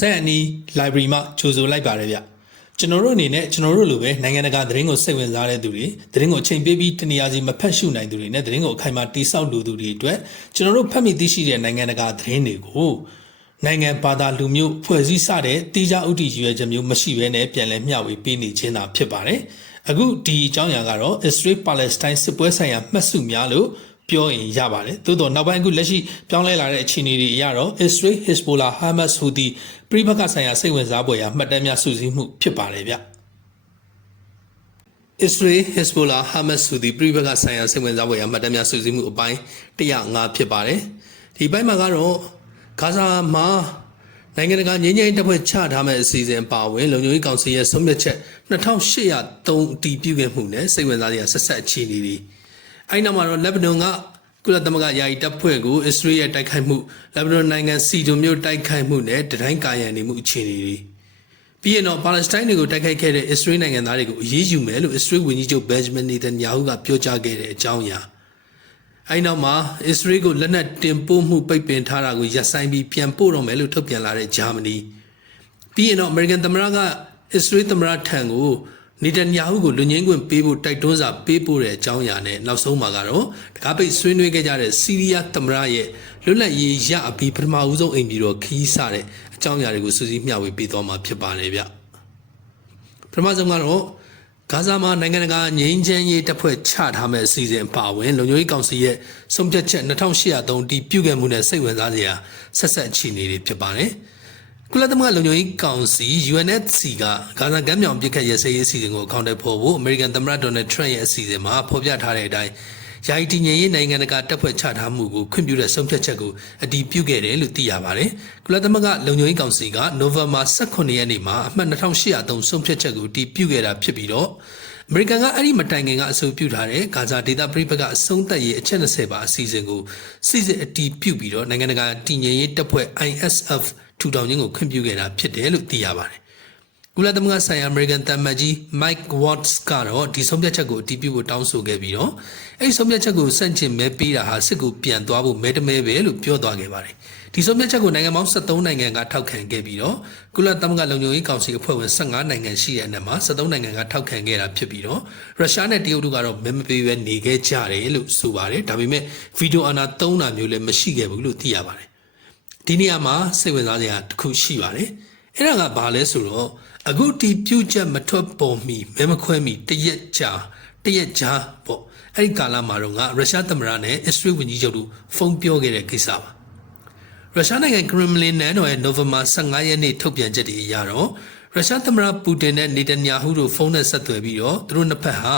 ဆက်အနီး library မှာကြိုဆိုလိုက်ပါတယ်ဗျကျွန်တော်တို့အနေနဲ့ကျွန်တော်တို့လိုပဲနိုင်ငံတကာသတင်းကိုစိတ်ဝင်စားတဲ့သူတွေသတင်းကိုအချိန်ပေးပြီးတနေရာစီမဖတ်ရှုနိုင်သူတွေနဲ့သတင်းကိုအခိုင်အမာတိဆောက်လိုသူတွေအတွက်ကျွန်တော်တို့ဖတ်မိသိရှိတဲ့နိုင်ငံတကာသတင်းတွေကိုနိုင်ငံဘာသာလူမျိုးဖွဲ့စည်းစတဲ့တိကျဥတီရွယ်ချက်မျိုးမရှိဘဲနဲ့ပြန်လည်မျှဝေပေးနေခြင်းသာဖြစ်ပါတယ်အခုဒီအကြောင်းအရာကတော့ Israel Palestine စစ်ပွဲဆိုင်ရာမှတ်စုများလို့ ပြောရင်ရပါတယ်သို့တော့နောက်ပိုင်းအခုလက်ရှိပြောင်းလဲလာတဲ့အခြေအနေတွေအရတော့ Israel Hezbollah Hamas Houthi ပြည်ပခဆိုင်ရာစိတ်ဝင်စားဖွယ်ရာမှတ်တမ်းများစုစည်းမှုဖြစ်ပါတယ်ဗျ Israel Hezbollah Hamas Houthi ပြည်ပခဆိုင်ရာစိတ်ဝင်စားဖွယ်ရာမှတ်တမ်းများစုစည်းမှုအပိုင်း105ဖြစ်ပါတယ်ဒီဘက်မှာကတော့ဂါဇာမှာနိုင်ငံတကာငြိမ်းချမ်းရေးတပ်ဖွဲ့ချထားမဲ့အစီအစဉ်ပါဝင်လုံခြုံရေးကောင်စီရဲ့ဆုံးဖြတ်ချက်2803အတည်ပြုခဲ့မှုနဲ့စိတ်ဝင်စားစရာဆက်ဆက်အခြေအနေတွေ အဲ့နောက်မှာတော့လက်ဘနွန်ကကုလသမဂ္ဂယာယီတပ်ဖွဲ့ကိုအစ္စရေးရဲ့တိုက်ခိုက်မှုလက်ဘနွန်နိုင်ငံစီဒိုမြို့တိုက်ခိုက်မှုနဲ့တတိုင်းကာရန်နေမှုအခြေအနေတွေပြီးရင်တော့ပါလက်စတိုင်းတွေကိုတိုက်ခိုက်ခဲ့တဲ့အစ္စရေးနိုင်ငံသားတွေကိုအရေးယူမယ်လို့အစ္စရေးဝန်ကြီးချုပ်ဘန်ဂျမင်နေတန်ယာဟုကပြောကြားခဲ့တဲ့အကြောင်းအရာအဲ့နောက်မှာအစ္စရေးကိုလက်နက်တင်ပို့မှုပိတ်ပင်ထားတာကိုရပ်ဆိုင်းပြီးပြန်ပို့တော့မယ်လို့ထုတ်ပြန်လာတဲ့ဂျာမနီပြီးရင်တော့အမေရိကန်သမ္မတကအစ္စရေးသမ္မတထံကို နေတန်ယာဟုကိုလူငင်းခွင့်ပေးဖို့တိုက်တွန်းစာပေးပို့တဲ့အကြောင်းအရာနဲ့နောက်ဆုံးမှာကတော့တကားပိတ်ဆွေးနွေးခဲ့ကြတဲ့စီးရီးယားသမ္မတရဲ့လွတ်လပ်ရေးရအပြီးပထမဦးဆုံးအိမ်ပြည်တော်ခီးစတဲ့အကြောင်းအရာတွေကိုစူးစီးမျှဝေပေးသွားမှာဖြစ်ပါတယ်ဗျပထမဆုံးကတော့ဂါဇာမှာနိုင်ငံတကာငြိမ်းချမ်းရေးတပ်ဖွဲ့ချထားမဲ့အစီအစဉ်ပါဝင်လုံခြုံရေးကောင်စီရဲ့ဆုံးဖြတ်ချက်2803တီပြုခဲ့မှုနဲ့စိတ်ဝင်စားစရာဆက်ဆက်အခြေအနေတွေဖြစ်ပါတယ် ကုလသမဂ္ဂလုံခြုံရေးကောင်စီ UNSC ကဂါဇာကမ်းမြောင်ပြည်ခတ်ရစရေးအစီအစဉ်ကိုအကောင့်ထဲပေါ်ဖို့အမေရိကန်သမ္မတဒေါ်နယ်ထရန့်ရဲ့အစီအစဉ်မှာဖော်ပြထားတဲ့အတိုင်းယာယီတည်ငြိမ်ရေးနိုင်ငံတကာတပ်ဖွဲ့ချထားမှုကိုခွင့်ပြုတဲ့ဆုံးဖြတ်ချက်ကိုအတည်ပြုခဲ့တယ်လို့သိရပါတယ်။ကုလသမဂ္ဂလုံခြုံရေးကောင်စီကနိုဝင်ဘာ18ရက်နေ့မှာအမှတ်2803ဆုံးဖြတ်ချက်ကိုအတည်ပြုခဲ့တာဖြစ်ပြီးတော့အမေရိကန်ကအဲ့ဒီမတိုင်ခင်ကအဆိုပြုထားတဲ့ဂါဇာဒေသပြည်ပကအဆုံးသက်ရေးအချက်20ပါအစီအစဉ်ကိုစစ်စစ်အတည်ပြုပြီးတော့နိုင်ငံတကာတည်ငြိမ်ရေးတပ်ဖွဲ့ ISF ထူထောင်ခြင်းကိုခွင့်ပြုခဲ့တာဖြစ်တယ်လို့သိရပါတယ်။ကုလသမဂ္ဂဆိုင်ရာအမေရိကန်တမန်ကြီး Mike Watts ကတော့ဒီဆုံးဖြတ်ချက်ကိုအတည်ပြုဖို့တောင်းဆိုခဲ့ပြီးတော့အဲ့ဒီဆုံးဖြတ်ချက်ကိုစန့်ကျင်မဲပေးတာဟာစစ်ကိုပြန်သွားဖို့မဲတမဲပဲလို့ပြောသွားခဲ့ပါတယ်။ဒီဆုံးဖြတ်ချက်ကိုနိုင်ငံပေါင်း73နိုင်ငံကထောက်ခံခဲ့ပြီးတော့ကုလသမဂ္ဂလုံခြုံရေးကောင်စီအဖွဲ့ဝင်15နိုင်ငံရှိတဲ့အနက်မှာ73နိုင်ငံကထောက်ခံခဲ့တာဖြစ်ပြီးတော့ရုရှားနဲ့တရုတ်တို့ကတော့မဲမပေးဘဲနေခဲ့ကြတယ်လို့ဆိုပါတယ်။ဒါပေမဲ့ဗီဒီယိုအာဏာသုံးတာမျိုးလည်းမရှိခဲ့ဘူးလို့သိရပါတယ်။ ဒီနေရာမှာစိတ်ဝင်စားစရာတစ်ခုရှိပါတယ်။အဲ့ဒါကဘာလဲဆိုတော့အခုဒီပြုတ်ချက်မထွက်ပေါ်မီမဲမခွဲမီတရက်ကြာတရက်ကြာပေါ့အဲ့ဒီကာလမှာတော့ငါရုရှားသမ္မတနဲ့အစ္စရေးဝန်ကြီးချုပ်တို့ဖုန်းပြောခဲ့တဲ့ကိစ္စပါရုရှားနိုင်ငံကရမလင်နန်းတော်ရဲ့နိုဝင်ဘာ15ရက်နေ့ထုတ်ပြန်ချက်တွေအရတော့ရုရှားသမ္မတပူတင်နဲ့နေတန်ယာဟုတို့ဖုန်းနဲ့ဆက်သွယ်ပြီးတော့သူတို့နှစ်ဖက်ဟာ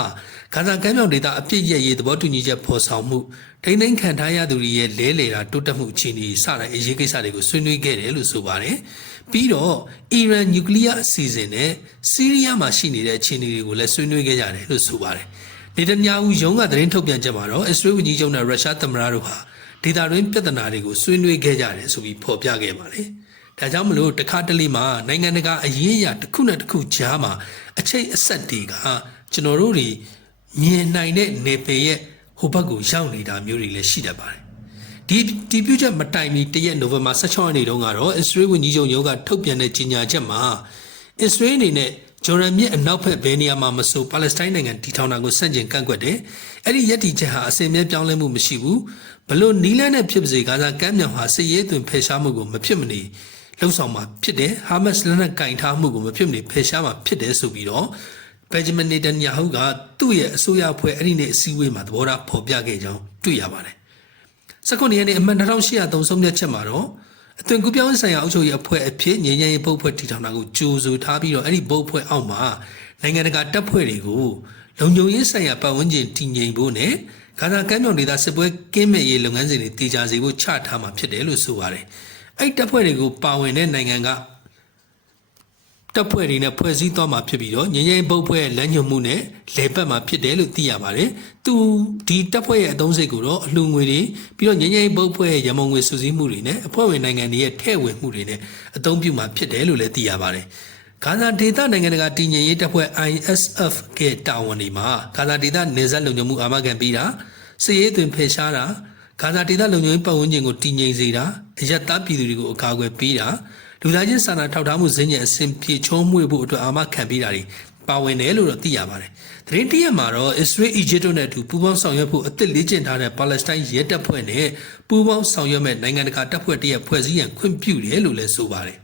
ဂါဇာကမ်းမြောင်ဒေသအပြစ်ရရေးသဘောတူညီချက်ဖော်ဆောင်မှုထိန်းသိမ်းခံထားရသူတွေရဲ့လဲလေတာတိုးတက်မှုအခြေအနေစတဲ့အရေးကိစ္စတွေကိုဆွေးနွေးခဲ့တယ်လို့ဆိုပါတယ်။ပြီးတော့အီရန်နျူကလ িয়ার အစီအစဉ်နဲ့ဆီးရီးယားမှာရှိနေတဲ့အခြေအနေတွေကိုလည်းဆွေးနွေးခဲ့ကြတယ်လို့ဆိုပါတယ်။နေတန်ယာဟုရုံးကသတင်းထုတ်ပြန်ချက်မှာတော့အစ္စရေးဝန်ကြီးချုပ်နဲ့ရုရှားသမ္မတတို့ဟာဒေသတွင်းပြဿနာတွေကိုဆွေးနွေးခဲ့ကြတယ်ဆိုပြီးဖော်ပြခဲ့ပါတယ်။ဒါကြောင့်မလို့တခါတလေမှာနိုင်ငံတကာအရေးအရာတစ်ခုနဲ့တစ်ခုကြားမှာအချိတ်အဆက်တွေကကျွန်တော်တို့တွေ မြင်နိုင်တဲ့နေပယ်ရဲ့ဟိုဘက်ကိုရောက်နေတာမျိုးတွေလည်းရှိတတ်ပါတယ်။ဒီတီးပြချက်မတိုင်မီတရက်နိုဝင်ဘာ16ရက်နေ့တုန်းကတော့အစ္စရေးဝန်ကြီးချုပ်ရုံးကထုတ်ပြန်တဲ့ကြေညာချက်မှာအစ္စရေးအနေနဲ့ဂျော်ဒန်မြစ်အနောက်ဘက်ဘယ်နေရာမှာမဆိုပါလက်စတိုင်းနိုင်ငံတည်ထောင်တာကိုစန့်ကျင်ကန့်ကွက်တယ်။အဲ့ဒီယက်တီချက်ဟာအစင်မြဲပြောင်းလဲမှုမရှိဘူး။ဘလို့နီးလန်းနဲ့ဖြစ်ပါစေဂါဇာကမ်းမြောင်ဟာစစ်ရေးသွင်ဖယ်ရှားမှုကိုမဖြစ်မနေလှုပ်ဆောင်မှာဖြစ်တယ်။ဟာမတ်စ်လက်နက်ကင်ထားမှုကိုမဖြစ်မနေဖယ်ရှားမှာဖြစ်တယ်ဆိုပြီးတော့ ဘယ်ဂျမင်နေတန်ယာဟုကသူ့ရဲ့အစိုးရအဖွဲ့အဲ့ဒီနေ့အစည်းအဝေးမှာသဘောထားဖော်ပြခဲ့ကြောင်းတွေ့ရပါတယ်။စက္ကုနေရက်နေ့အမှတ်2803ဆုံးဖြတ်ချက်မှာတော့အသွင်ကူးပြောင်းဆိုင်ရာအုပ်ချုပ်ရေးအဖွဲ့အဖြစ်ငြိမ်းချမ်းရေးပုတ်ဖွဲ့တည်ထောင်တာကိုကြိုးဆိုထားပြီးတော့အဲ့ဒီပုတ်ဖွဲ့အောက်မှာနိုင်ငံတကာတပ်ဖွဲ့တွေကိုလုံခြုံရေးဆိုင်ရာပတ်ဝန်းကျင်တည်ငြိမ်ဖို့နဲ့ဂါဇာကမ်းမြောင်ဒေသစစ်ပွဲကင်းမဲ့ရေးလုပ်ငန်းစဉ်တွေတည်ကြစေဖို့ချထားမှာဖြစ်တယ်လို့ဆိုပါတယ်။အဲ့တပ်ဖွဲ့တွေကိုပါဝင်တဲ့နိုင်ငံက တပ်ဖွဲ့တွေနဲ့ဖွဲ့စည်းသွားမှာဖြစ်ပြီးတော့ငញ្ញရင်ပုတ်ဖွဲ့လမ်းညွှန်မှုနဲ့လေပတ်မှာဖြစ်တယ်လို့သိရပါတယ်။သူဒီတပ်ဖွဲ့ရဲ့အသုံးစိတ်ကိုတော့အလှငွေတွေပြီးတော့ငញ្ញရင်ပုတ်ဖွဲ့ရဲ့ရမုံငွေစုစည်းမှုတွေနဲ့အဖွဲ့ဝင်နိုင်ငံတွေရဲ့ထဲ့ဝင်မှုတွေနဲ့အသုံးပြုမှာဖြစ်တယ်လို့လည်းသိရပါတယ်။ဂါဇာဒေသနိုင်ငံတကာတည်ငြိမ်ရေးတပ်ဖွဲ့ ISF ကတာဝန်တွေမှာဂါဇာဒေသနေဆက်လုံခြုံမှုအာမခံပြီးတာစစ်ရေးသွင်ဖယ်ရှားတာဂါဇာဒေသလုံခြုံရေးပတ်ဝန်းကျင်ကိုတည်ငြိမ်စေတာအယက်သားပြည်သူတွေကိုအကာအကွယ်ပေးတာ လူသားချင်းစာနာထောက်ထားမှုဈေးညံအဆင်ပြေချုံးမွေဖို့အတွက်အာမခံပေးတာတွေပါဝင်တယ်လို့တော့သိရပါတယ်။သတင်းတရက်မှာတော့ Israel Egypt တို့နဲ့အတူပူးပေါင်းဆောင်ရွက်ဖို့အသစ်လေ့ကျင့်ထားတဲ့ Palestine ရဲတပ်ဖွဲ့နဲ့ပူးပေါင်းဆောင်ရွက်မဲ့နိုင်ငံတကာတပ်ဖွဲ့တရက်ဖွဲ့စည်းရန်ခွင့်ပြုတယ်လို့လည်းဆိုပါတယ်။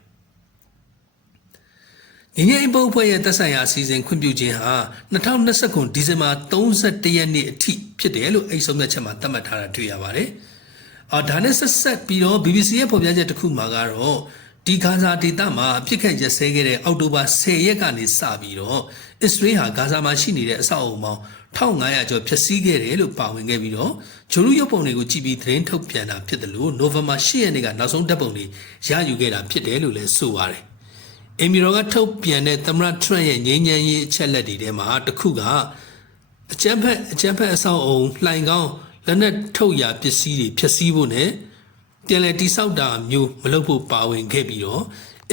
ညီငယ်ဘုတ်ဖွဲ့ရဲ့သက်ဆိုင်ရာအစည်းအဝေးခွင့်ပြုခြင်းဟာ2020ခုဒီဇင်ဘာ31ရက်နေ့အထိဖြစ်တယ်လို့အဲ့ဆုံးဖြတ်ချက်မှာသတ်မှတ်ထားတာတွေ့ရပါတယ်။အော်ဒါနဲ့ဆက်ဆက်ပြီးတော့ BBC ရဲ့ဖော်ပြချက်တစ်ခုမှာကတော့ ဒီဂါဇာဒေသမှာအပြစ်ခတ်ရစဲခဲ့တဲ့အောက်တိုဘာ10ရက်ကနေစပြီးတော့အစ္စရေးဟာဂါဇာမှာရှိနေတဲ့အဆောက်အုံပေါင်း1500ကျော်ဖျက်ဆီးခဲ့တယ်လို့ပါဝင်ခဲ့ပြီးတော့ဂျိုလူရုပ်ပုံတွေကိုကြည့်ပြီးသတင်းထုတ်ပြန်တာဖြစ်တယ်လို့နိုဝင်ဘာ10ရက်နေ့ကနောက်ဆုံးဓာတ်ပုံတွေရယူခဲ့တာဖြစ်တယ်လို့လည်းဆိုပါတယ်။အင်မီရောကထုတ်ပြန်တဲ့သမ္မတထရန့်ရဲ့ငြိမ်းချမ်းရေးအချက်လက်တွေထဲမှာတစ်ခုကအကြမ်းဖက်အကြမ်းဖက်အဆောက်အုံလှိုင်ကောင်းလက်နက်ထုတ်ရာပစ္စည်းတွေဖျက်ဆီးဖို့နဲ့ ပြန်လည်တိစောက်တာမျိုးမလုပ်ဖို့ပါဝင်ခဲ့ပြီးတော့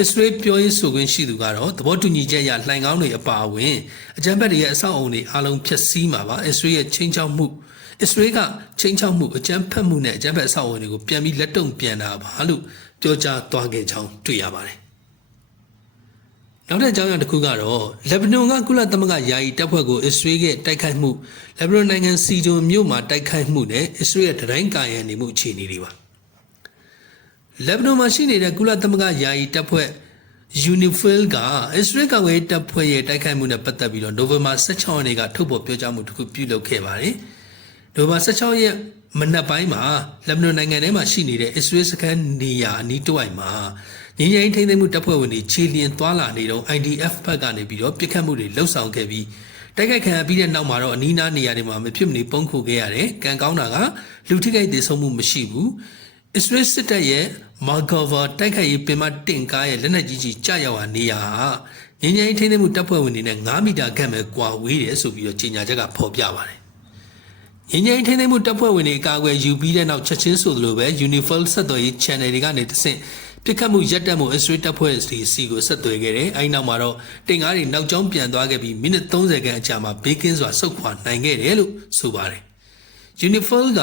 အစ္စရေးပြောရေးဆိုခွင့်ရှိသူကတော့သဘောတူညီချက်အရလှိုင်ကောင်းတွေအပါအဝင်အကြမ်းဖက်တွေရဲ့အဆောက်အုံတွေအလုံးဖျက်ဆီးမှာပါအစ္စရေးရဲ့ချင်းချောက်မှုအစ္စရေးကချင်းချောက်မှုအကြမ်းဖက်မှုနဲ့အကြမ်းဖက်အဆောက်အုံတွေကိုပြန်ပြီးလက်တုံပြန်တာပါလို့ပြောကြားသွားခဲ့ကြောင်းတွေ့ရပါတယ်နောက်တဲ့အကြောင်းအရာတစ်ခုကတော့လက်ဘနွန်ကကုလသမဂ္ဂယာယီတပ်ဖွဲ့ကိုအစ္စရေးကတိုက်ခိုက်မှုလက်ဘနွန်နိုင်ငံစီဂျွန်မြို့မှာတိုက်ခိုက်မှုနဲ့အစ္စရေးရဲ့တတိုင်းကာရန်နေမှုအခြေအနေတွေပါ လက်ဘနွန်မှာရှိနေတဲ့ကုလသမဂ္ဂယာယီတပ်ဖွဲ့ UNIFIL ကအစ္စရေးကာကွယ်တပ်ဖွဲ့ရဲ့တိုက်ခိုက်မှုနဲ့ပတ်သက်ပြီးတော့နိုဝင်ဘာ16ရက်နေ့ကထုတ်ဖော်ပြောကြားမှုတစ်ခုပြုလုပ်ခဲ့ပါတယ်။နိုဝင်ဘာ16ရက်မနက်ပိုင်းမှာလက်ဘနွန်နိုင်ငံထဲမှာရှိနေတဲ့အစ္စရေးစခန်းနေရာအနီးတစ်ဝိုက်မှာငင်းငင်းထိန်းသိမ်းမှုတပ်ဖွဲ့ဝင်တွေခြေလျင်သွားလာနေတော့ IDF ဘက်ကနေပြီးတော့ပြစ်ခတ်မှုတွေလှုပ်ဆောင်ခဲ့ပြီးတိုက်ခိုက်ခံရပြီးတဲ့နောက်မှာတော့အနီးနားနေရာတွေမှာမဖြစ်မနေပုံခုခဲ့ရတယ်။ကံကောင်းတာကလူထိခိုက်ဒေဆုံးမှုမရှိဘူး။ Israel စစ်တပ်ရဲ့ Markova တိုက်ခိုက်ရေးပင်မတင်ကားရဲ့လက်နက်ကြီးကြီးကြာရောက်ရာနေရာဟာငင်းငင်းထိန်းသိမ်းမှုတပ်ဖွဲ့ဝင်တွေနဲ့9မီတာခန့်ပဲကွာဝေးတယ်ဆိုပြီးတော့ကြေညာချက်ကဖော်ပြပါတယ်။ငင်းငင်းထိန်းသိမ်းမှုတပ်ဖွဲ့ဝင်တွေအကာအကွယ်ယူပြီးတဲ့နောက်ချက်ချင်းဆိုသလိုပဲ Universal ဆက်သွယ်ရေး channel တွေကနေတဆင့်ပြစ်ခတ်မှုရက်တက်မှု Israel တပ်ဖွဲ့စီစီကိုဆက်သွယ်ခဲ့တယ်။အဲဒီနောက်မှာတော့တင်ကားတွေနောက်ကျောင်းပြန်သွားခဲ့ပြီးမိနစ်30ခန့်အကြာမှာဘေးကင်းစွာဆုတ်ခွာနိုင်ခဲ့တယ်လို့ဆိုပါတယ်။ Universal က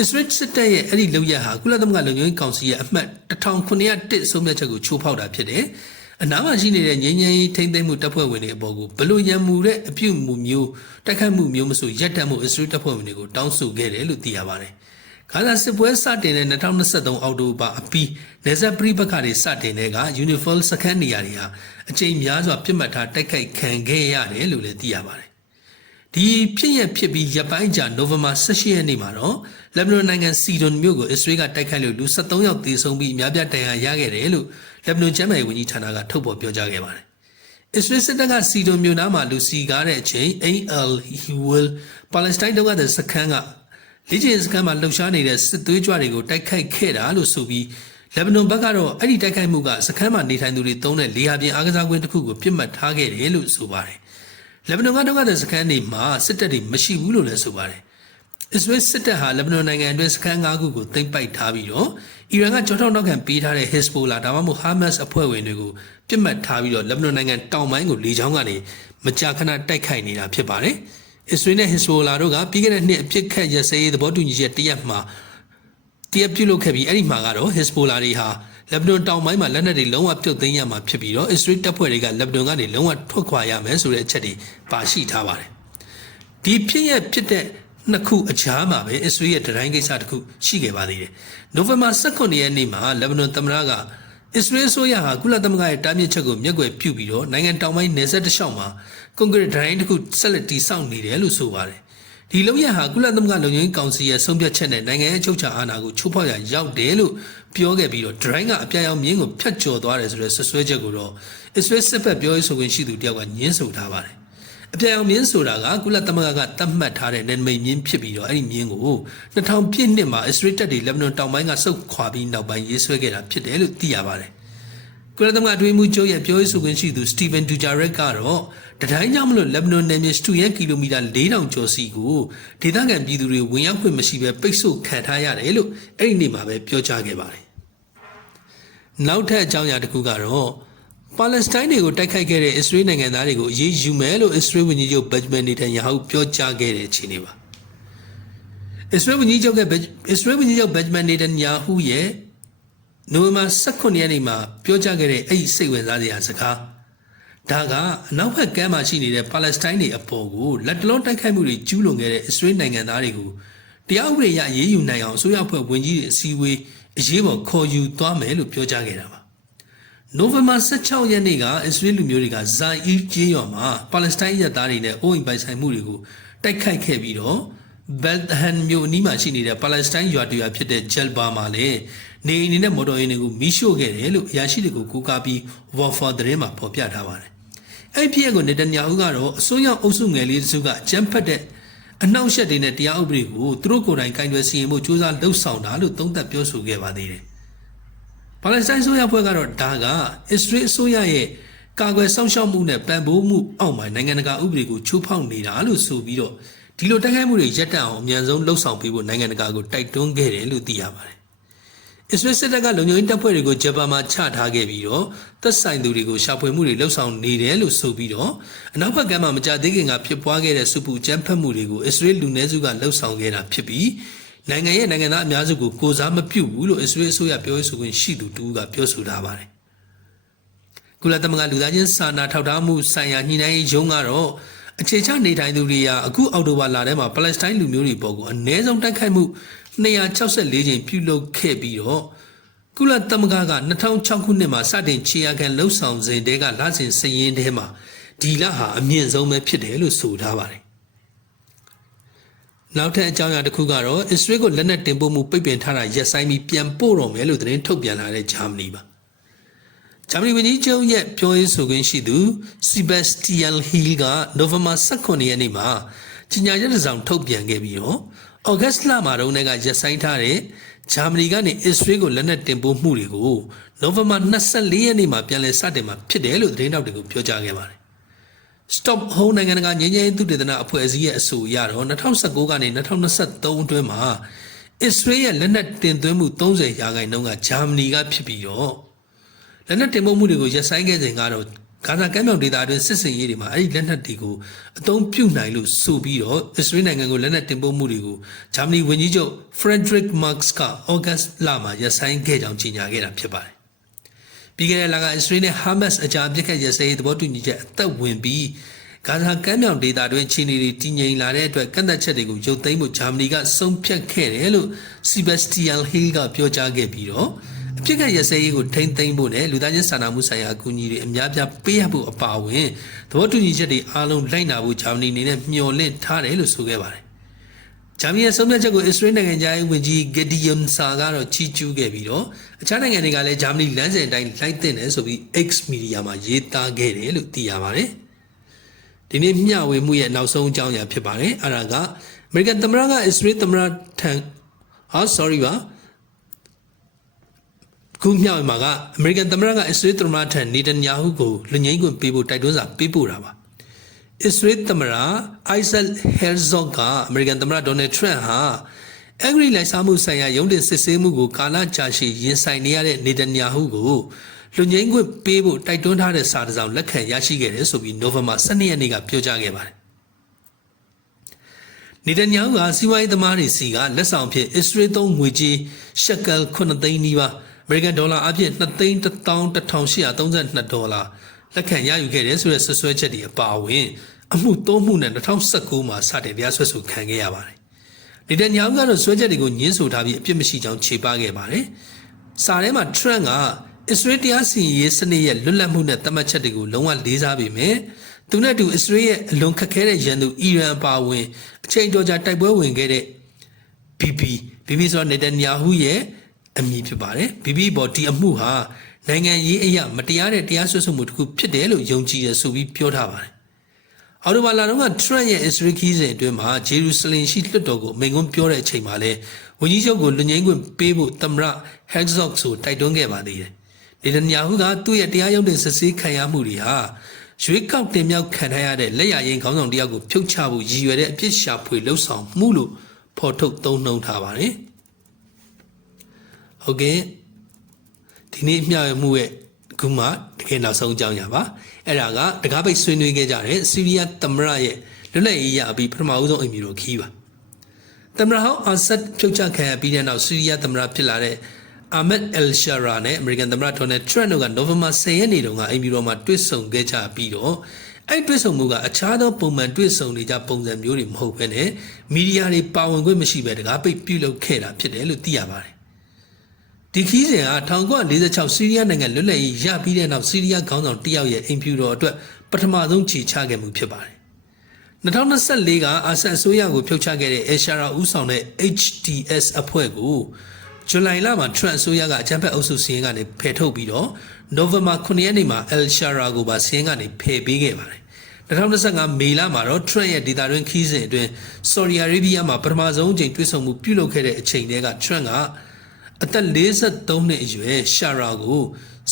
အစ္စရေးစစ်တပ်ရဲ့အဲ့ဒီလုပ်ရဟာကုလသမဂ္ဂလုံခြုံရေးကောင်စီရဲ့အမှတ်1901ဆုံးဖြတ်ချက်ကိုချိုးဖောက်တာဖြစ်တယ်။အနားမှာရှိနေတဲ့ငြိမ်းချမ်းရေးထိန်းသိမ်းမှုတပ်ဖွဲ့ဝင်တွေအပေါ်ကိုဘလို့ရန်မူတဲ့အပြုမှုမျိုးတိုက်ခိုက်မှုမျိုးမဆိုရပ်တန့်မှုအစ္စရေးတပ်ဖွဲ့ဝင်တွေကိုတောင်းဆိုခဲ့တယ်လို့သိရပါတယ်။ဂါဇာစစ်ပွဲစတင်တဲ့2023အောက်တိုဘာအပြီးနေဆက်ပရိပခါတွေစတင်တဲ့က Universal စခန်းနေရာတွေဟာအကြိမ်များစွာပြစ်မှတ်ထားတိုက်ခိုက်ခံခဲ့ရတယ်လို့လည်းသိရပါတယ်။ ဒီဖြစ်ရဖြစ်ပြီးရပိုင်းကြာနိုဝင်ဘာ18ရက်နေ့မှာတော့လက်ဘနွန်နိုင်ငံစီဒွန်မြို့ကိုအစ္စရေးကတိုက်ခိုက်လို့လူ73ယောက်သေဆုံးပြီးအများပြားဒဏ်ရာရခဲ့တယ်လို့လက်ဘနွန်ကျန်းမာရေးဝန်ကြီးဌာနကထုတ်ဖော်ပြောကြားခဲ့ပါတယ်။အစ္စရေးစစ်တပ်ကစီဒွန်မြို့နားမှာလူစီကားတဲ့အချိန် AL Hiwil ပါလက်စတိုင်းဒေသစခန်းကလေ့ကျင့်စခန်းမှာလှုပ်ရှားနေတဲ့စစ်သွေးကြွတွေကိုတိုက်ခိုက်ခဲ့တာလို့ဆိုပြီးလက်ဘနွန်ဘက်ကတော့အဲ့ဒီတိုက်ခိုက်မှုကစခန်းမှာနေထိုင်သူတွေတုံးတဲ့လေဟာပြင်အားကစားကွင်းတစ်ခုကိုပြစ်မှတ်ထားခဲ့တယ်လို့ဆိုပါတယ်။ လက်ဘနွန်ကတော့ကတဲ့စခန်းတွေမှာစစ်တပ်တွေမရှိဘူးလို့လည်းဆိုပါတယ်။အစ္စရေးစစ်တပ်ဟာလက်ဘနွန်နိုင်ငံအတွင်းစခန်း၅ခုကိုသိမ်းပိုက်ထားပြီးတော့အီရန်ကကြောထောက်နောက်ခံပေးထားတဲ့ Hezbollah ဒါမှမဟုတ် Hamas အဖွဲ့ဝင်တွေကိုပြစ်မှတ်ထားပြီးတော့လက်ဘနွန်နိုင်ငံတောင်ပိုင်းကိုလေကြောင်းကနေမကြာခဏတိုက်ခိုက်နေတာဖြစ်ပါတယ်။အစ္စရေးနဲ့ Hezbollah တို့ကပြီးခဲ့တဲ့နှစ်အပြစ်ခတ်ရစဲရေးသဘောတူညီချက်တရက်မှာတရက်ပြုတ်လုပ်ခဲ့ပြီးအဲ့ဒီမှာကတော့ Hezbollah တွေဟာ လက်ဘနွန်တောင်ပိုင်းမှာလက်နက်တွေလုံးဝပြုတ်သိမ်းရမှာဖြစ်ပြီးတော့ Israel တပ်ဖွဲ့တွေကလက်ဘနွန်ကနေလုံးဝထွက်ခွာရမယ်ဆိုတဲ့အချက်တွေပါရှိထားပါတယ်။ဒီဖြစ်ရဖြစ်တဲ့နှစ်ခုအကြားမှာပဲအစ္စရေးရဲ့ဒတိုင်းကိစ္စတစ်ခုရှိခဲ့ပါသေးတယ်။နိုဝင်ဘာ18ရက်နေ့မှာလက်ဘနွန်သမ္မတကအစ္စရေးဆိုရဟာကုလသမဂ္ဂရဲ့တားမြစ်ချက်ကိုမျက်ကွယ်ပြုပြီးတော့နိုင်ငံတောင်ပိုင်းနယ်စပ်တစ်လျှောက်မှာကွန်ကရစ်ဒတိုင်းတစ်ခုဆက်လက်တည်ဆောက်နေတယ်လို့ဆိုပါတယ်။ဒီလုံရဟာကုလသမဂ္ဂလုံခြုံရေးကောင်စီရဲ့ဆုံးဖြတ်ချက်နဲ့နိုင်ငံရဲ့အချုပ်အခြာအာဏာကိုချိုးဖောက်ရရောက်တယ်လို့ ပြောခဲ့ပြီးတော့ဒရိုင်းကအပြာရောင်မြင်းကိုဖျက်ကျော်သွားတယ်ဆိုတဲ့ဆွဆွဲချက်ကိုတော့အစ္စရေးစစ်ဘက်ပြောရေးဆိုခွင့်ရှိသူတယောက်ကညှင်းဆိုထားပါတယ်အပြာရောင်မြင်းဆိုတာကကုလသမဂ္ဂကသတ်မှတ်ထားတဲ့နယ်နိမိတ်မြင်းဖြစ်ပြီးတော့အဲ့ဒီမြင်းကို2000ပြည့်နှစ်မှာအစ္စရေးတပ်တွေလက်ဘနွန်တောင်ပိုင်းကစုပ်ခွာပြီးနောက်ပိုင်းရေးဆွဲခဲ့တာဖြစ်တယ်လို့သိရပါတယ်ကုလသမဂ္ဂအတွင်းမှုချုပ်ရဲ့ပြောရေးဆိုခွင့်ရှိသူစတီဗန်ဒူဂျာရက်ကတော့တတိုင်းကြောင့်မလို့လက်ဘနွန်နယ်မြေစတူရန်ကီလိုမီတာ4000ကျော်စီကိုဒေသခံပြည်သူတွေဝင်ရောက်ခွင့်မရှိဘဲပိတ်ဆို့ခံထားရတယ်လို့အဲ့ဒီနေ့မှာပဲပြောကြားခဲ့ပါတယ် နောက်ထပ်အကြောင်းအရာတစ်ခုကတော့ပါလက်စတိုင်းတွေကိုတိုက်ခိုက်ခဲ့တဲ့အစ္စရေးနိုင်ငံသားတွေကိုအရေးယူမယ်လို့အစ္စရေးဝန်ကြီးချုပ်ဘက်ဂျမန်နေတန်ယာဟုပြောကြားခဲ့တဲ့အခြေအနေပါအစ္စရေးဝန်ကြီးချုပ်ကအစ္စရေးဝန်ကြီးချုပ်ဘက်ဂျမန်နေတန်ယာဟုရဲ့နိုဝင်ဘာ18ရက်နေ့မှာပြောကြားခဲ့တဲ့အဲ့ဒီစိတ်ဝင်စားစရာစကားဒါကအနောက်ဘက်ကမ်းမှာရှိနေတဲ့ပါလက်စတိုင်းတွေအပေါ်ကိုလက်တလုံးတိုက်ခိုက်မှုတွေကျူးလွန်ခဲ့တဲ့အစ္စရေးနိုင်ငံသားတွေကိုတရားဥပဒေအရအေးအေးယူနိုင်အောင်အစိုးရဖွဲ့ဝင်ကြီးတွေအစည်းအဝေး အရေးပေါ်ခေါ်ယူသွားမယ်လို့ပြောကြားခဲ့တာပါနိုဝင်ဘာ16ရက်နေ့ကအစ္စရေးလူမျိုးတွေကဇာအီကျေးရွာမှာပါလက်စတိုင်းရပ်သားတွေနဲ့အိုးအိမ်ပိုင်ဆိုင်မှုတွေကိုတိုက်ခိုက်ခဲ့ပြီးတော့ဘယ်ဟန်မြို့အနီးမှာရှိနေတဲ့ပါလက်စတိုင်းရွာတရွာဖြစ်တဲ့ဂျယ်ဘာမှာလည်းနေအိမ်တွေနဲ့မော်တော်ယာဉ်တွေကိုမိရှို့ခဲ့တယ်လို့အရာရှိတွေကိုကူကားပြီး Warford သတင်းမှာဖော်ပြထားပါတယ်။အဲ့ဒီဖြစ်ရပ်ကိုနေတန်ယာဟုကတော့အစိုးရအုပ်စုငယ်လေးစုကအကြမ်းဖက်တဲ့ အနှောက်အယှက်တွေနဲ့တရားဥပဒေကိုသူတို့ကိုယ်တိုင်ကင်တွယ်စီရင်ဖို့စ조사လှုပ်ဆောင်တာလို့သုံးသပ်ပြောဆိုခဲ့ပါသေးတယ်။ပါလက်စတိုင်းဆိုရဖွဲ့ကတော့ဒါကအစ္စရေးအစိုးရရဲ့ကာကွယ်စောင့်ရှောက်မှုနဲ့ပံ့ပိုးမှုအောက်မှာနိုင်ငံတကာဥပဒေကိုချိုးဖောက်နေတာလို့ဆိုပြီးတော့ဒီလိုတိုက်ခိုက်မှုတွေရပ်တန့်အောင်အမြန်ဆုံးလှုပ်ဆောင်ပေးဖို့နိုင်ငံတကာကိုတိုက်တွန်းခဲ့တယ်လို့သိရပါတယ်။ အစ္စရေးစစ်တပ်ကလုံခြုံရေးတပ်ဖွဲ့တွေကိုဂျပန်မှာချထားခဲ့ပြီးတော့သက်ဆိုင်သူတွေကိုရှာဖွေမှုတွေလှုပ်ဆောင်နေတယ်လို့ဆိုပြီးတော့အနောက်ဘက်ကမ်းမှာမကြသေးခင်ကဖြစ်ပွားခဲ့တဲ့စုပူကြမ်းဖက်မှုတွေကိုအစ္စရေးလူနည်းစုကလှုပ်ဆောင်ခဲ့တာဖြစ်ပြီးနိုင်ငံရဲ့နိုင်ငံသားအများစုကိုကိုစားမပြုတ်ဘူးလို့အစ္စရေးအစိုးရပြောရေးဆိုခွင့်ရှိသူတူကပြောဆိုထားပါတယ်။ကုလသမဂ္ဂလူသားချင်းစာနာထောက်ထားမှုဆိုင်ရာညှိနှိုင်းရေးရုံးကတော့အခြေချနေထိုင်သူတွေဟာအခုအောက်တိုဘာလထဲမှာပါလက်စတိုင်းလူမျိုးတွေပေါ်ကိုအ ਨੇ ဆုံးတိုက်ခိုက်မှု 264ကြိမ်ပြုလုပ်ခဲ့ပြီးတော့ကုလသမဂ္ဂက2006ခုနှစ်မှာစတင်ခြေရခံလှုပ်ဆောင်စဉ်တဲကလစဉ်စည်ရင်းထဲမှာဒီလဟာအမြင့်ဆုံးပဲဖြစ်တယ်လို့ဆိုထားပါတယ်နောက်ထပ်အကြောင်းအရာတစ်ခုကတော့အစ္စရေးကိုလက်နက်တင်ပို့မှုပိတ်ပင်ထားတာရက်ဆိုင်ပြီးပြန်ပို့တော့မယ်လို့သတင်းထုတ်ပြန်လာတဲ့ဂျာမနီပါဂျာမနီဝန်ကြီးချုပ်ရဲ့ပြောရေးဆိုခွင့်ရှိသူစီဘက်စတီယန်ဟီလ်ကနိုဝင်ဘာ18ရက်နေ့မှာကြီးညာချက်တစ်စောင်ထုတ်ပြန်ခဲ့ပြီးတော့ ဩဂတ်လမှာတုန်းကရက်ဆိုင်ထားတဲ့ဂျာမနီကနေအစ္စရေးကိုလက်နက်တင်ပို့မှုတွေကိုနိုဝင်ဘာ24ရက်နေ့မှာပြန်လည်စတင်မှာဖြစ်တယ်လို့သတင်းတောက်တွေကိုပြောကြားခဲ့ပါတယ်။ Stop Home နိုင်ငံတကာငြိမ်းချမ်းရေးသုတေသနအဖွဲ့အစည်းရဲ့အဆိုအရတော့2019ကနေ2023အတွင်းမှာအစ္စရေးရဲ့လက်နက်တင်သွင်းမှု30ရာခိုင်နှုန်းကဂျာမနီကဖြစ်ပြီးတော့လက်နက်တင်ပို့မှုတွေကိုရပ်ဆိုင်းခဲ့ချိန်ကတော့ ဂါဇာကမ်းမြောင်ဒေသအတွင်းစစ်စင်ရေးတွေမှာအဲ့ဒီလက်နက်တွေကိုအသုံးပြုနိုင်လို့ဆိုပြီးတော့အစ္စရေးနိုင်ငံကိုလက်နက်တင်ပို့မှုတွေကိုဂျာမနီဝန်ကြီးချုပ် Frederick Marx ကဩဂတ်လမှာရပ်ဆိုင်းခဲ့ကြောင်းကြေညာခဲ့တာဖြစ်ပါတယ်။ပြီးခဲ့တဲ့လကအစ္စရေးနဲ့ဟာမတ်စ်အကြားပြစ်ခတ်ရစရေးသဘောတူညီချက်အသက်ဝင်ပြီးဂါဇာကမ်းမြောင်ဒေသတွင်းခြေနေတွေတည်ငြိမ်လာတဲ့အတွက်ကန့်သက်ချက်တွေကိုရုပ်သိမ်းဖို့ဂျာမနီကဆုံးဖြတ်ခဲ့တယ်လို့ Sebastian Hill ကပြောကြားခဲ့ပြီးတော့ အဖြစ်ကရစဲရေးကိုထိမ့်သိမ်းဖို့နဲ့လူသားချင်းစာနာမှုဆိုင်ရာအကူအညီတွေအများပြားပေးအပ်ဖို့အပါအဝင်သဘောတူညီချက်တွေအားလုံးလိုက်နာဖို့ဂျာမနီအနေနဲ့မျှော်လင့်ထားတယ်လို့ဆိုခဲ့ပါတယ်။ဂျာမနီရဲ့ဆုံးဖြတ်ချက်ကိုအစ္စရေးနိုင်ငံသားရေးဝန်ကြီးဂက်ဒီယမ်ဆာကတော့ချီးကျူးခဲ့ပြီးတော့အခြားနိုင်ငံတွေကလည်းဂျာမနီလမ်းစဉ်အတိုင်းလိုက်တင်တယ်ဆိုပြီး X Media မှာရေးသားခဲ့တယ်လို့သိရပါတယ်။ဒီနေ့မျှဝေမှုရဲ့နောက်ဆုံးအကြောင်းအရာဖြစ်ပါတယ်။အဲဒါကအမေရိကန်သမ္မတကအစ္စရေးသမ္မတထံဟာ sorry ပါ ခုမြောက်မှာကအမေရိကန်သမ္မတကအစ္စရေးသမ္မတထံနေတန်ယာဟုကိုလူငိမ့်ခွင့်ပေးဖို့တိုက်တွန်းစာပေးပို့တာပါအစ္စရေးသမ္မတအိုက်ဆယ်ဟဲဇော့ကအမေရိကန်သမ္မတဒေါ်နယ်ထရန့်ဟာအဂရီလိုက်စားမှုဆိုင်ရာရုံးတင်စစ်ဆေးမှုကိုကာလကြာရှည်ရင်ဆိုင်နေရတဲ့နေတန်ယာဟုကိုလူငိမ့်ခွင့်ပေးဖို့တိုက်တွန်းထားတဲ့စာတစ်စောင်လက်ခံရရှိခဲ့တယ်ဆိုပြီးနိုဝင်ဘာ12ရက်နေ့ကပြောကြားခဲ့ပါတယ်နေတန်ယာဟုကစီးပွားရေးသမားတွေစီကလက်ဆောင်ဖြင့်အစ္စရေးသုံးငွေကြေးရှက်ကယ်9သိန်းနီးပါး အမေရိကန်ဒေါ်လာအပြင်2သိန်း11832ဒေါ်လာလက်ခံရယူခဲ့တယ်ဆိုတဲ့ဆွဆွဲချက်တွေအပါအဝင် အမှုသုံးမှုနဲ့2019မှာစတင်တရားစွဲဆိုခံခဲ့ရပါတယ်။ဒီတညောင်ကတော့ဆွဲချက်တွေကိုညှင်းဆိုထားပြီးအပြစ်မရှိကြောင်းခြေပခဲ့ပါတယ်။စာထဲမှာ Trump ကအစ္စရေးတရားစီရင်ရေးစနစ်ရဲ့လွတ်လပ်မှုနဲ့သတ်မှတ်ချက်တွေကိုလုံးဝလေးစားပေမဲ့သူနဲ့တူအစ္စရေးရဲ့အလွန်ခက်ခဲတဲ့ရန်သူအီရန်အပါအဝင်အချိန်တော်ကြာတိုက်ပွဲဝင်ခဲ့တဲ့ BB BB ဆိုတော့နေတန်ယာဟုရဲ့ အမည်ဖြစ်ပါတယ်ဘီဘီဘော်ဒီအမှုဟာနိုင်ငံရေးအရာမတရားတဲ့တရားစွဲဆိုမှုတစ်ခုဖြစ်တယ်လို့ယုံကြည်ရဆိုပြီးပြောထားပါတယ်အော်တိုဘာလာတုန်းကထရန့်ရဲ့အစ္စရေးခီးစဉ်အတွင်းမှာဂျေရုဆလင်ရှိလွှတ်တော်ကိုအမိန့်ခွန်းပြောတဲ့အချိန်မှာလဲဝန်ကြီးချုပ်ကိုလူငင်းခွင့်ပေးဖို့သမ္မတဟက်ဇော့ဆိုတိုက်တွန်းခဲ့ပါသေးတယ်ဒေဒန်ယာဟုကသူ့ရဲ့တရားရုံးတင်စစ်ဆေးခံရမှုတွေဟာရွေးကောက်တင်မြှောက်ခံထားရတဲ့လက်ရရင်ခေါင်းဆောင်တယောက်ကိုဖြုတ်ချဖို့ရည်ရွယ်တဲ့အပြစ်ရှာဖွေလှုပ်ဆောင်မှုလို့ဖော်ထုတ်သုံးနှုန်းထားပါတယ်။ ဟုတ်ကဲ့ဒီနေ့မျှဝေမှုရဲ့အခုမှတကယ်နောက်ဆုံးအကြောင်းညာပါအဲ့ဒါကတကားပိတ်ဆွေးနွေးခဲ့ကြတဲ့ဆီးရီးယားသမ္မတရဲ့လွတ်လပ်ရေးရပြီးပထမဦးဆုံးအမည်တော်ခီးပါသမ္မတဟောင်းအာဆတ်ဖြုတ်ချခံရပြီးတဲ့နောက်ဆီးရီးယားသမ္မတဖြစ်လာတဲ့အာမက်အယ်ရှာရာနဲ့အမေရိကန်သမ္မတဒေါ်နယ်ထရန့်တို့ကနိုဝင်ဘာ10ရက်နေ့တုန်းကအိမ်ဖြူတော်မှာတွေ့ဆုံခဲ့ကြပြီးတော့အဲ့တွေ့ဆုံမှုကအခြားသောပုံမှန်တွေ့ဆုံနေကြပုံစံမျိုးတွေမဟုတ်ဘဲနဲ့မီဒီယာတွေပါဝင်ခွင့်မရှိဘဲတကားပိတ်ပြုလုပ်ခဲ့တာဖြစ်တယ်လို့သိရပါတယ် ဒီခီးစဉ်က1946ဆီးရီးယားနိုင်ငံလွတ်လပ်ရေးရပြီးတဲ့နောက်ဆီးရီးယားခေါင်းဆောင်တယောက်ရဲ့အိမ်ဖြူတော်အတွက်ပထမဆုံးခြေချခဲ့မှုဖြစ်ပါတယ်2024ကအာဆန်အစိုးရကိုဖျောက်ချခဲ့တဲ့အေရှာရာဦးဆောင်တဲ့ HTS အဖွဲ့ကိုဇူလိုင်လမှာထရန့်အစိုးရကအကြမ်းဖက်အုပ်စုစီရင်ကနေဖယ်ထုတ်ပြီးတော့နိုဝင်ဘာ9ရက်နေ့မှာအယ်ရှာရာကိုပါစီရင်ကနေဖယ်ပေးခဲ့ပါတယ်2025မေလမှာတော့ထရန့်ရဲ့ဒေတာတွင်းခီးစဉ်အတွင်းဆော်ဒီအာရေဗျမှာပထမဆုံးအကြိမ်တွေ့ဆုံမှုပြုလုပ်ခဲ့တဲ့အချိန်တည်းကထရန့်က အသက်53နှစ်အရွယ်ရှာရာကို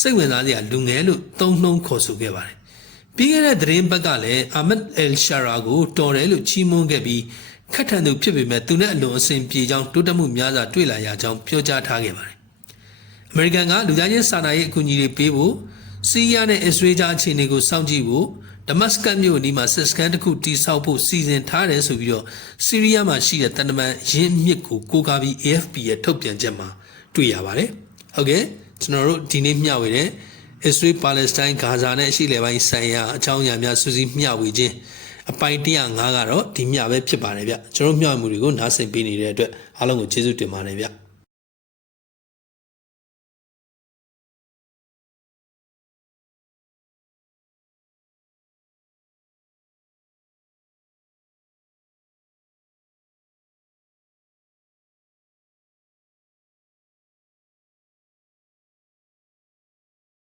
စိတ်ဝင်စားစရာလူငယ်လို့သုံးနှုံးခေါ်ဆိုခဲ့ပါတယ်ပြီးခဲ့တဲ့သတင်းဘက်ကလည်းအာမက်အယ်ရှာရာကိုတော်တယ်လို့ချီးမွမ်းခဲ့ပြီးခက်ထန်သူဖြစ်ပေမဲ့သူနဲ့အလွန်အဆင်ပြေကြောင်းတိုးတက်မှုများစွာတွေ့လာရကြောင်းပြောကြားထားခဲ့ပါတယ်။အမေရိကန်ကလူသားချင်းစာနာရေးအကူအညီတွေပေးဖို့စီးရီးယားနဲ့အစ္စရေးကြားအခြေအနေကိုစောင့်ကြည့်ဖို့ဒမတ်စကတ်မြို့အနီးမှာစစ်စကန်တစ်ခုတိစောက်ဖို့စီစဉ်ထားတယ်ဆိုပြီးတော့စီးရီးယားမှာရှိတဲ့တန်တမန်ရင်းမြစ်ကိုကိုးကားပြီး AFP ရဲ့ထုတ်ပြန်ချက်မှာ တွေ့ရပါတယ်။ဟုတ်ကဲ့ကျွန်တော်တို့ဒီနေ့မျှဝေတဲ့ Israel Palestine Gaza နဲ့အရှိလေပိုင်းဆိုင်ရာအကြောင်းအရာများစူးစီးမျှဝေခြင်းအပိုင်း105ကတော့ဒီမျှပဲဖြစ်ပါတယ်ဗျကျွန်တော်မျှဝေမှုတွေကိုနားဆင်ပေးနေတဲ့အတွက်အားလုံးကိုကျေးဇူးတင်ပါတယ်ဗျ